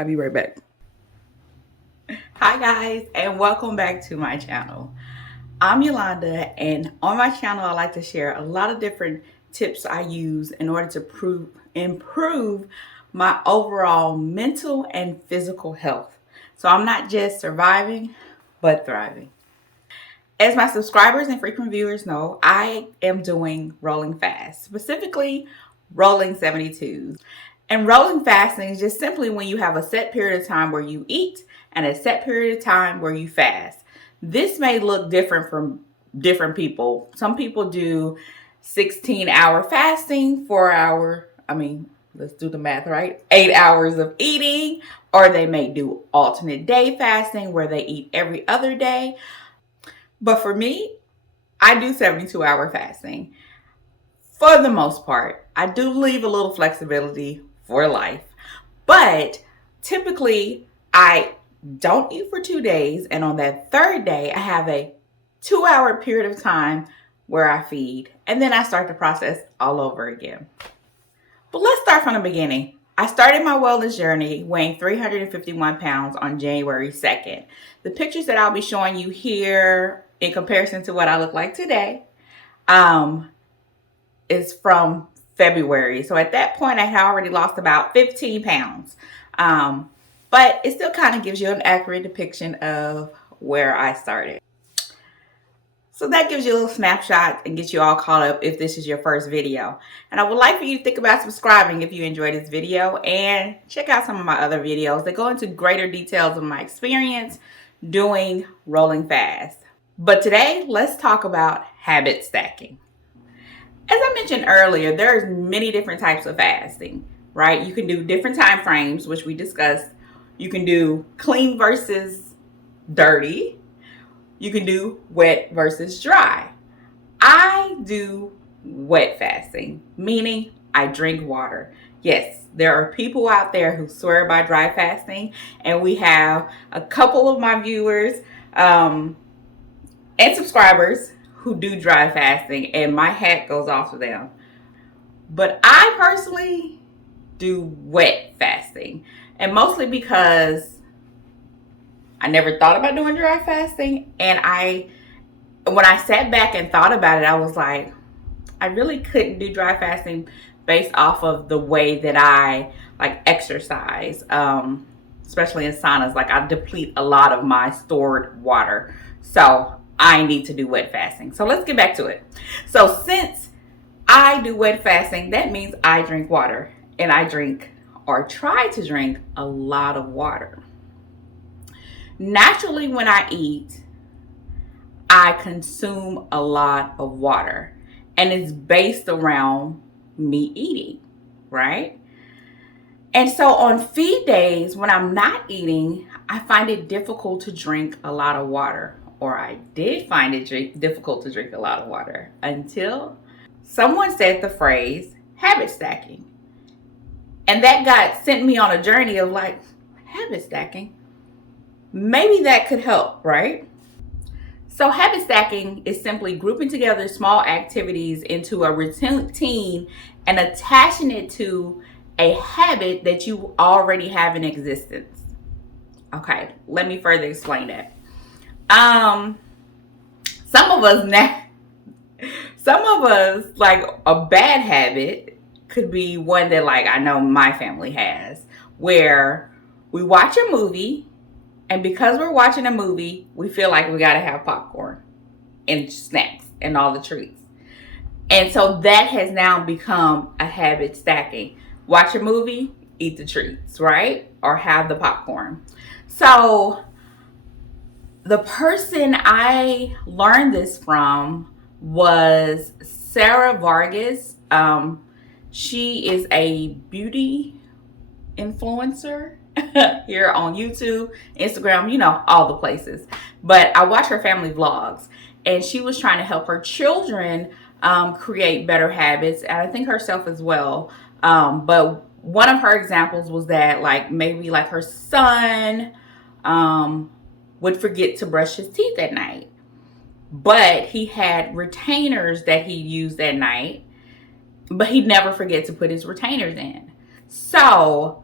I'll be right back. Hi guys, and welcome back to my channel. I'm Yolanda, and on my channel I like to share a lot of different tips I use in order to improve my overall mental and physical health. So I'm not just surviving, but thriving. As my subscribers and frequent viewers know, I am doing rolling fast, specifically rolling 72s. And rolling fasting is just simply when you have a set period of time where you eat and a set period of time where you fast. This may look different from different people. Some people do 16-hour fasting, 4-hour, let's do the math, right? 8 hours of eating, or they may do alternate day fasting where they eat every other day. But for me, I do 72-hour fasting. For the most part, I do leave a little flexibility for life. But typically, I don't eat for 2 days. And on that third day, I have a 2-hour period of time where I feed. And then I start the process all over again. But let's start from the beginning. I started my wellness journey weighing 351 pounds on January 2nd. The pictures that I'll be showing you here in comparison to what I look like today is from February. So at that point, I had already lost about 15 pounds. But it still kind of gives you an accurate depiction of where I started. So that gives you a little snapshot and gets you all caught up if this is your first video. And I would like for you to think about subscribing if you enjoyed this video, and check out some of my other videos that go into greater details of my experience doing rolling fast. But today, let's talk about habit stacking. As I mentioned earlier, there's many different types of fasting, right? You can do different time frames, which we discussed. You can do clean versus dirty. You can do wet versus dry. I do wet fasting, meaning I drink water. Yes, there are people out there who swear by dry fasting, and we have a couple of my viewers and subscribers who do dry fasting, and my hat goes off to them. But I personally do wet fasting, and mostly because I never thought about doing dry fasting, and when I sat back and thought about it, I was like, I really couldn't do dry fasting based off of the way that I like exercise, especially in saunas. Like, I deplete a lot of my stored water, so I need to do wet fasting. So let's get back to it. So since I do wet fasting, that means I drink water, and I drink or try to drink a lot of water. Naturally, when I eat, I consume a lot of water, and it's based around me eating, right? And so on feed days, when I'm not eating, I find it difficult to drink a lot of water, or I did find it difficult to drink a lot of water until someone said the phrase habit stacking. And that sent me on a journey of like, habit stacking? Maybe that could help, right? So habit stacking is simply grouping together small activities into a routine and attaching it to a habit that you already have in existence. Okay, let me further explain that. Some of us, like, a bad habit could be one that, like, I know my family has, where we watch a movie, and because we're watching a movie, we feel like we gotta have popcorn and snacks and all the treats. And so that has now become a habit stacking. Watch a movie, eat the treats, right? Or have the popcorn. So the person I learned this from was Sarah Vargas. She is a beauty influencer here on YouTube, Instagram, all the places. But I watch her family vlogs, and she was trying to help her children create better habits, and I think herself as well. But one of her examples was that, like, maybe like her son would forget to brush his teeth at night, but he had retainers that he used at night, but he'd never forget to put his retainers in. So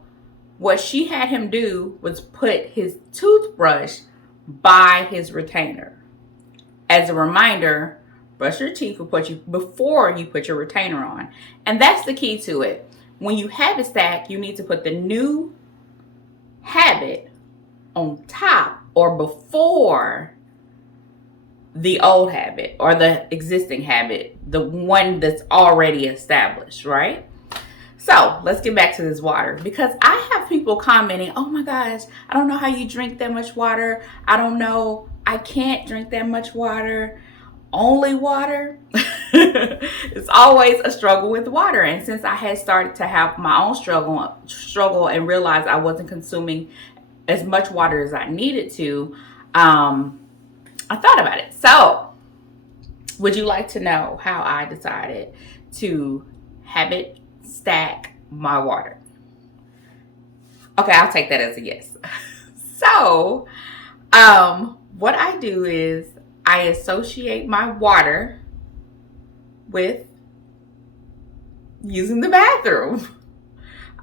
what she had him do was put his toothbrush by his retainer. As a reminder, brush your teeth before you put your retainer on. And that's the key to it. When you habit stack, you need to put the new habit on top or before the old habit or the existing habit, the one that's already established, right? So let's get back to this water, because I have people commenting, oh my gosh, I don't know how you drink that much water. I don't know. I can't drink that much water. Only water. It's always a struggle with water. And since I had started to have my own struggle and realized I wasn't consuming as much water as I needed to, I thought about it. So would you like to know how I decided to habit stack my water? Okay, I'll take that as a yes. So, what I do is I associate my water with using the bathroom.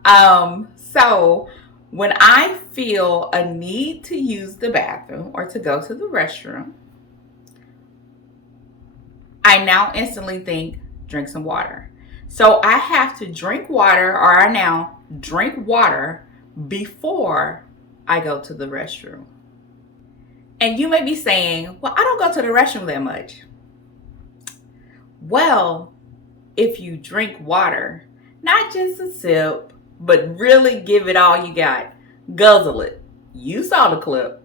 So when I feel a need to use the bathroom or to go to the restroom, I now instantly think, drink some water. So I have to drink water, or I now drink water before I go to the restroom. And you may be saying, well, I don't go to the restroom that much. Well, if you drink water, not just a sip, but really give it all you got, guzzle it. You saw the clip.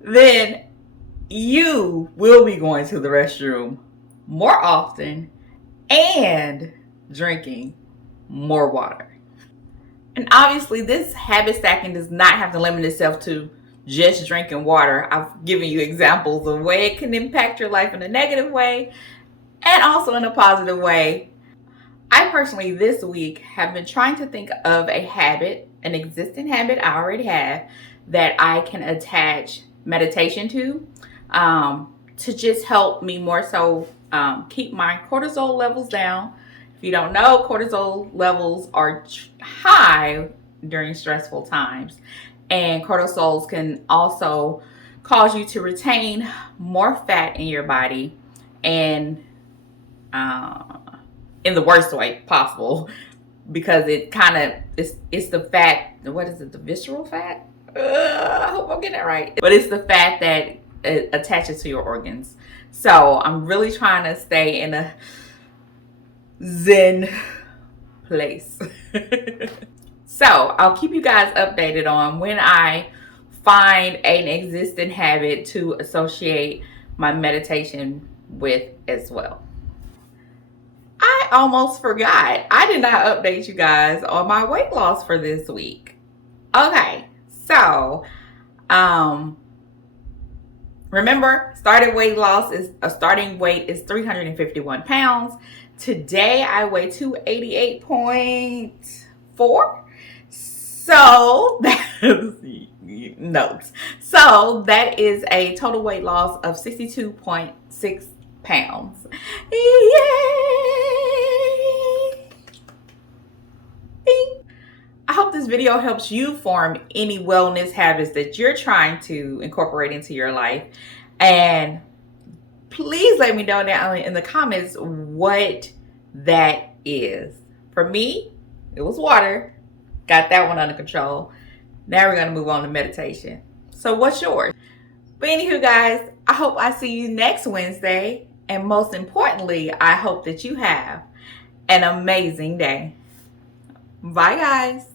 Then you will be going to the restroom more often and drinking more water. And obviously this habit stacking does not have to limit itself to just drinking water. I've given you examples of way it can impact your life in a negative way and also in a positive way. I personally this week have been trying to think of a habit, an existing habit I already have, that I can attach meditation to just help me more so keep my cortisol levels down. If you don't know, cortisol levels are high during stressful times, and cortisols can also cause you to retain more fat in your body, and in the worst way possible, because it kind of it's the fat. What is it? The visceral fat. I hope I'm getting that right. But it's the fat that attaches to your organs. So I'm really trying to stay in a zen place. So I'll keep you guys updated on when I find an existing habit to associate my meditation with as well. I almost forgot. I did not update you guys on my weight loss for this week. Okay, so remember, starting weight is 351 pounds. Today I weigh 288.4. So that's notes. So that is a total weight loss of 62.6 pounds. Yay! Bing. I hope this video helps you form any wellness habits that you're trying to incorporate into your life. And please let me know down in the comments what that is. For me, it was water. Got that one under control. Now we're going to move on to meditation. So what's yours? But anywho, guys, I hope I see you next Wednesday. And most importantly, I hope that you have an amazing day. Bye, guys.